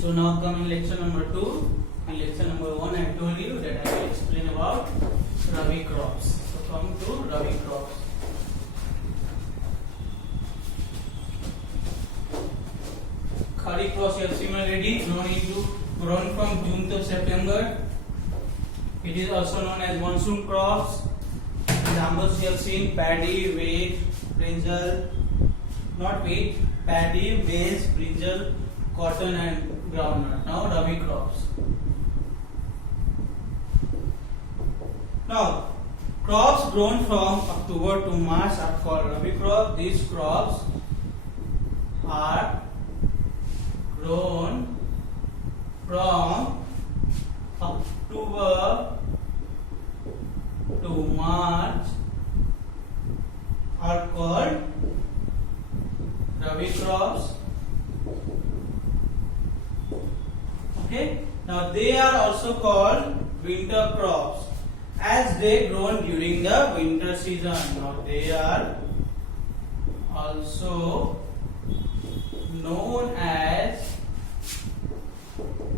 So now come in lecture number 2. In lecture number 1 I told you that I will explain about Rabi crops. So come to Rabi crops. Kharif crops you have seen already, grown from June to September. It is also known as monsoon crops. Examples you have seen: paddy, wheat, brinjal, not wheat, paddy, maize, brinjal, cotton and groundnut. Now Rabi crops. Now crops grown from October to March are called Rabi crops. These crops are grown from October to March are called Rabi crops. Okay. Now they are also called winter crops as they grown during the winter season. Now they are also known as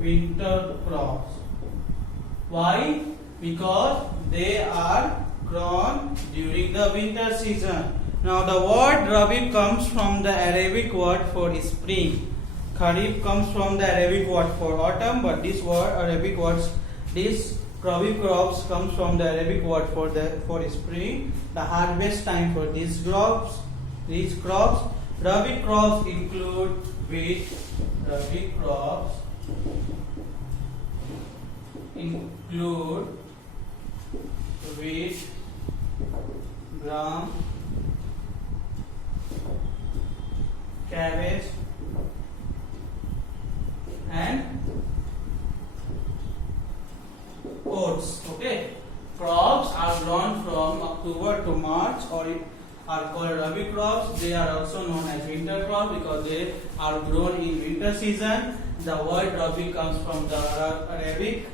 winter crops. Why? Because they are grown during the winter season. Now the word Rabi comes from the Arabic word for spring. Kharif comes from the Arabic word for autumn, but this Rabi crops comes from the Arabic word for spring. The harvest time for these crops. Rabi crops include wheat. Rabi crops include wheat, gram, cabbage, and oats. Okay, crops are grown from October to March, or are called Rabi crops. They are also known as winter crops because they are grown in winter season. The word Rabi comes from the Arabic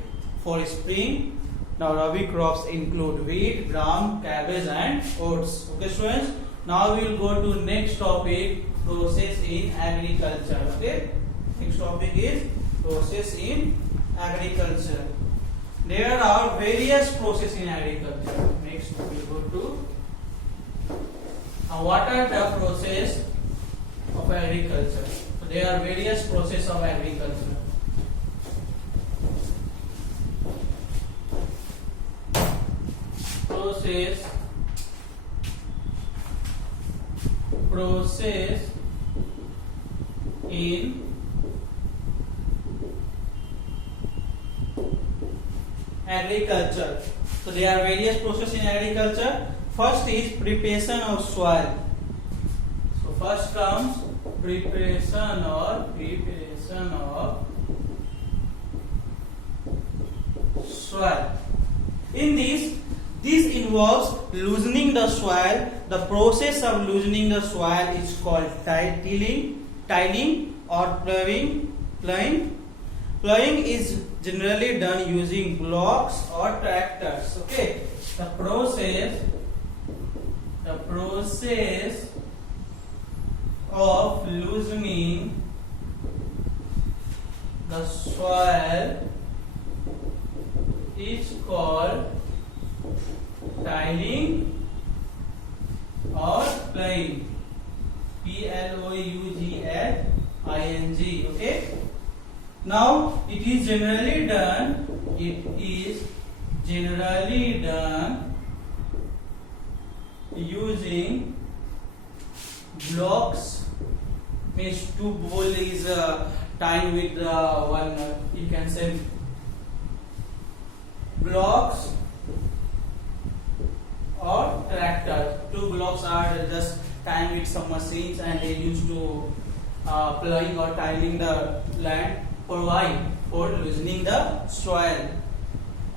for spring. Now Rabi crops include wheat, gram, cabbage and oats. Okay students, now we will go to next topic, process in agriculture. Okay, next topic is process in agriculture. There are various processes in agriculture. Next we will go to what are the process of agriculture. So there are various processes of agriculture. Process in agriculture. So there are various processes in agriculture. First is preparation of soil. So first comes preparation of soil. In this involves loosening the soil. The process of loosening the soil is called tiling or ploughing. Ploughing is generally done using blocks or tractors. Okay, the process of loosening the soil is called tiling or ploughing. Ploughing. Okay. Now it is generally done using blocks. Means two bowl is tied with one, you can say blocks or tractor. Two blocks are just tied with some machines and they used to ploughing or tiling the land. For why? For loosening the soil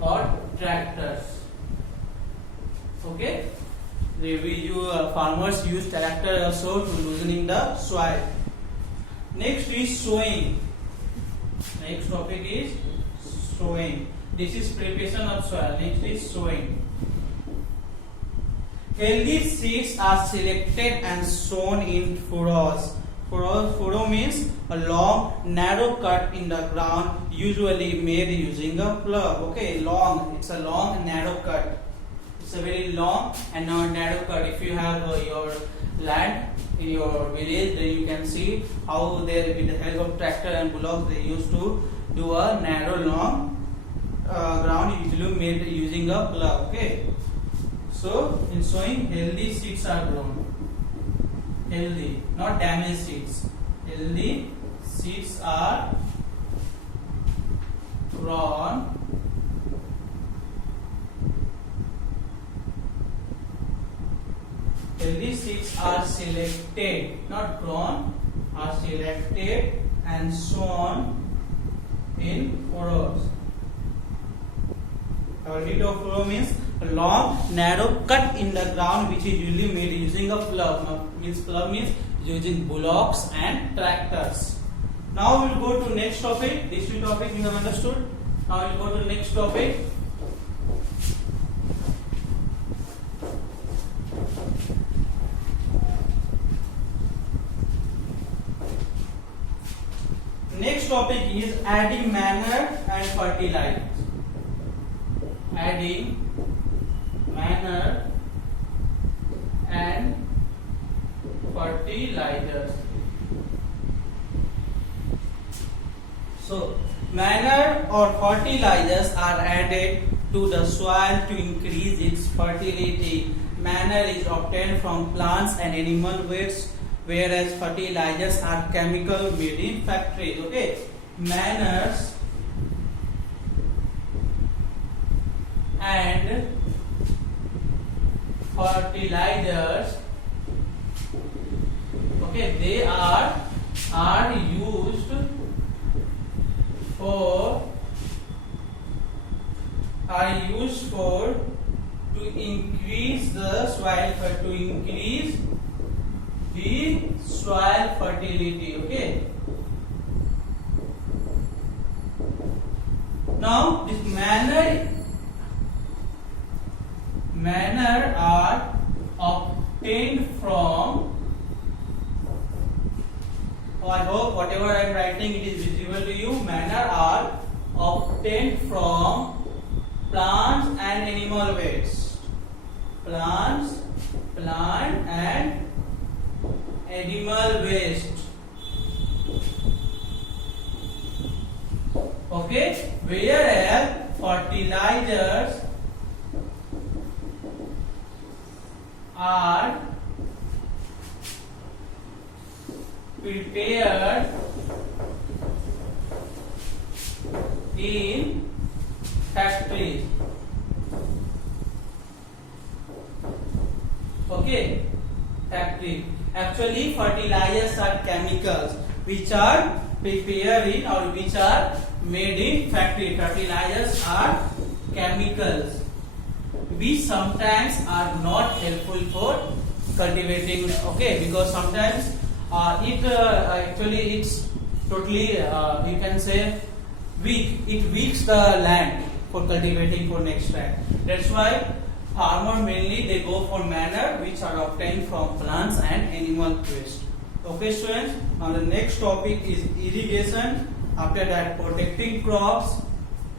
or tractors. Okay, farmers use tractor also to loosening the soil. Next is sowing. Next topic is sowing. This is preparation of soil. Next is sowing. Healthy seeds are selected and sown in furrows. Furrow means a long, narrow cut in the ground, usually made using a plough. Okay, long. It's a long, narrow cut. It's a very long and narrow cut. If you have your land in your village, then you can see how they, with the help of tractor and bullocks, they used to do a narrow, long ground, usually made using a plough. Okay. So, in sowing, healthy seeds are grown. Healthy, not damaged seeds. Healthy seeds are grown. Healthy seeds are selected, not grown, are selected and sown in furrows. Furrow means a long, narrow cut in the ground, which is usually made using a plough. Plough means using bullocks and tractors. Now we will go to next topic. These two topics you have understood. Now we will go to next topic. Next topic is adding manure and fertilizers. Adding manure and fertilizers. So, manure or fertilizers are added to the soil to increase its fertility. Manure is obtained from plants and animal waste, whereas fertilizers are chemical made in factories. Okay, manures and fertilizers, okay, they are used for to increase the soil fertility. Okay, now this manure are obtained from, I hope whatever I am writing it is visible to you. Manure are obtained from plants and animal waste. Plant and animal waste. Okay, whereas fertilizers are prepared in factories. Okay, factory. Actually, fertilizers are chemicals which are prepared in or which are made in factory. Fertilizers are chemicals which sometimes are not helpful for cultivating. Okay, because sometimes it's totally you can say weak. It weaks the land for cultivating for next time. That's why farmer mainly they go for manure which are obtained from plants and animal waste. Okay, students. Now the next topic is irrigation. After that, protecting crops,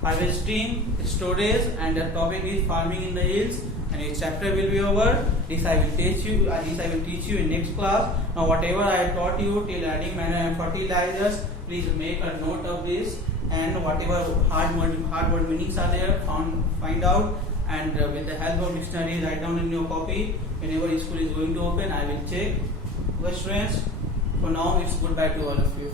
harvesting, storage, and the topic is farming in the hills. And its chapter will be over. This I will teach you in next class. Now whatever I have taught you till adding manure and fertilizers, please make a note of this, and whatever hard word meanings are there, find out, and with the help of dictionary write down in your copy. Whenever school is going to open, I will check. Okay, students, for now it's goodbye to all of you.